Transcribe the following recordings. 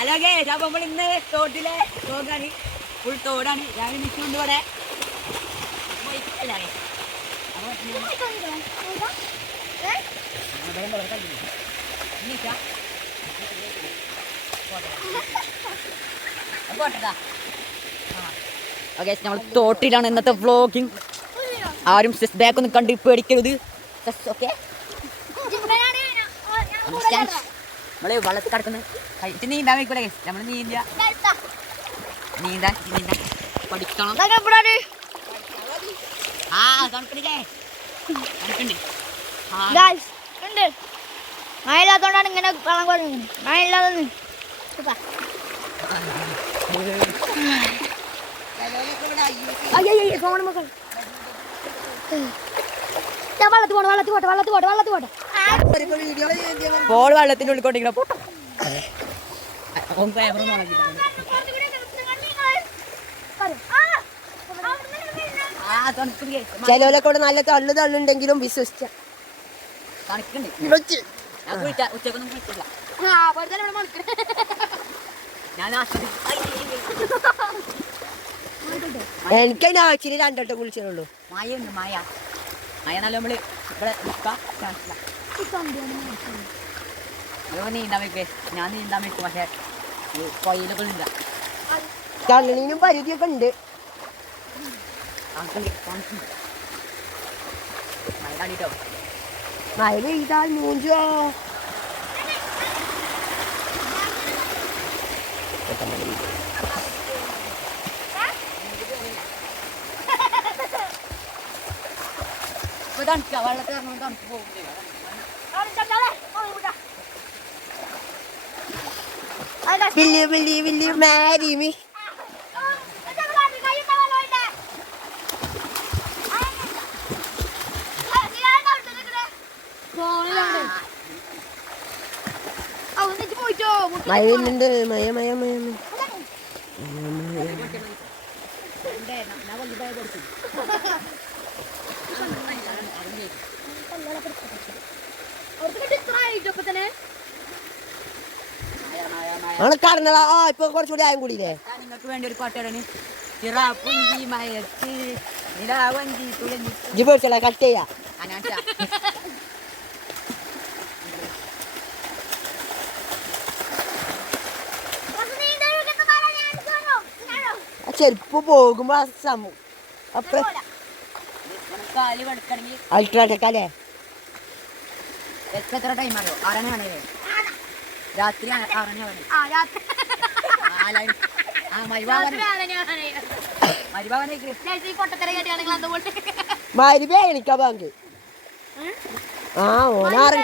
Hello guys, അപ്പോൾ നമ്മൾ ഇന്ന് തോട്ടിലെ തോടാണ്, ഫുൾ തോടാണ്. ഞാൻ നിൽക്കുന്നുണ്ട് ഇവിടെ. ഓക്കെ, നമ്മൾ തോട്ടിലാണ് ഇന്നത്തെ വ്ളോഗിങ്. ആരും സെസ് ബാക്ക് ഒന്നും കണ്ട് പേടിക്കരുത്. ഓക്കെ, നമ്മള് വള്ളത്തിൽ കിടക്കുന്നത് കഴിച്ച് നീന്താൻ വയ്ക്കൂല. നമ്മൾ നീന്താൻ പഠിക്കണം. ആ തണുക്കണ്ടേ, മഴ ഇല്ലാത്തോണ്ടാണ് ഇങ്ങനെ വെള്ളം കുറഞ്ഞു. മഴ ഇല്ലാതെ പോൾ വെള്ളത്തിന്റെ ഉള്ളിൽ കൊണ്ടിരിക്കണം. ചിലവരൊക്കെ ഇവിടെ നല്ല തള്ളുണ്ടെങ്കിലും വിശ്വസിച്ച ഉച്ചക്കൊന്നും കുളിച്ചില്ല. എനിക്കതിന് ആഴ്ചയിൽ രണ്ടോട്ടം കുളിച്ചുള്ളൂ. മഴയുണ്ട്, മഴ നല്ല നമ്മള് ഇവിടെ നീന്താൻ വെക്കേ. ഞാൻ നീന്താൻ വെക്കും, പക്ഷെ കൊയിലൊക്കെ ഇല്ല. തള്ളണീനും പരിധിയൊക്കെ ഉണ്ട്. മഴ പെയ്താൽ മൂഞ്ചോ. വെള്ളത്തിൽ ഇറങ്ങുമ്പോൾ തണുപ്പ് പോകുന്നില്ല. Will you marry me? മഴ വരുന്നുണ്ട്. മഴ കറങ്ങടാ. ആ ഇപ്പൊ കുറച്ചുകൂടി ആയും കൂടിയില്ലേ. നിങ്ങൾക്ക് വേണ്ടി ഒരു പാട്ടാണ്. ജിബോളെ കട്ട് ചെയ്യാ. ചെരുപ്പ് പോകുമ്പോ അപ്പൊ അൾട്രാടെക് അല്ലേ? എത്ര ടൈം അറിയോ? 6 മണിയല്ലേ? രാത്രി 6 മരുവേ എനിക്കാ ബാങ്ക്. ആ ഓനാറ്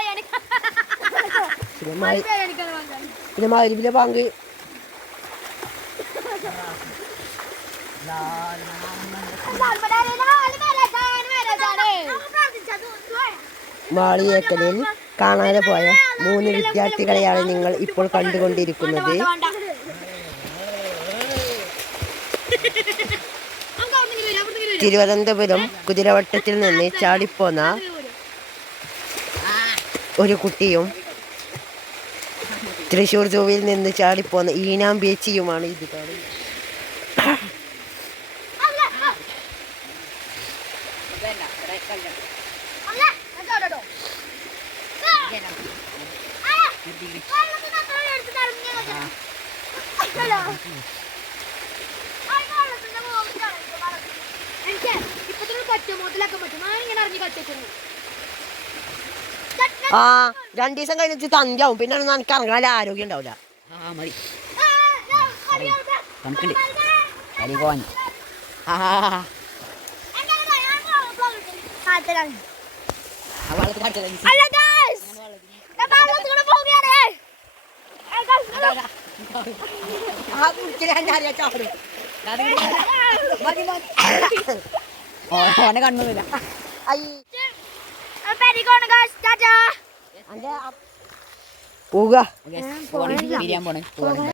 പിന്നെ മരുവിലെ ബാങ്ക്. മാളിയേക്കലിൽ കാണാതെ പോയ 3 വിദ്യാർത്ഥികളെയാണ് നിങ്ങൾ ഇപ്പോൾ കണ്ടുകൊണ്ടിരിക്കുന്നത്. തിരുവനന്തപുരം കുതിരവട്ടത്തിൽ നിന്ന് ചാടിപ്പോന്ന ഒരു കുട്ടിയും തൃശ്ശൂർ സൂവിൽ നിന്ന് ചാടിപ്പോന്ന ഈനാം ബേച്ചിയുമാണ് ഇത് കാണുന്നത്. ആ 2 ദിവസം കഴിഞ്ഞിട്ട് തഞ്ചാവും. പിന്നെ എനിക്ക് ഇറങ്ങാൻ ആരോഗ്യം ഉണ്ടാവില്ല. ഓനെ കണ്ണൊന്നുമില്ല. പോവുക. പോണേ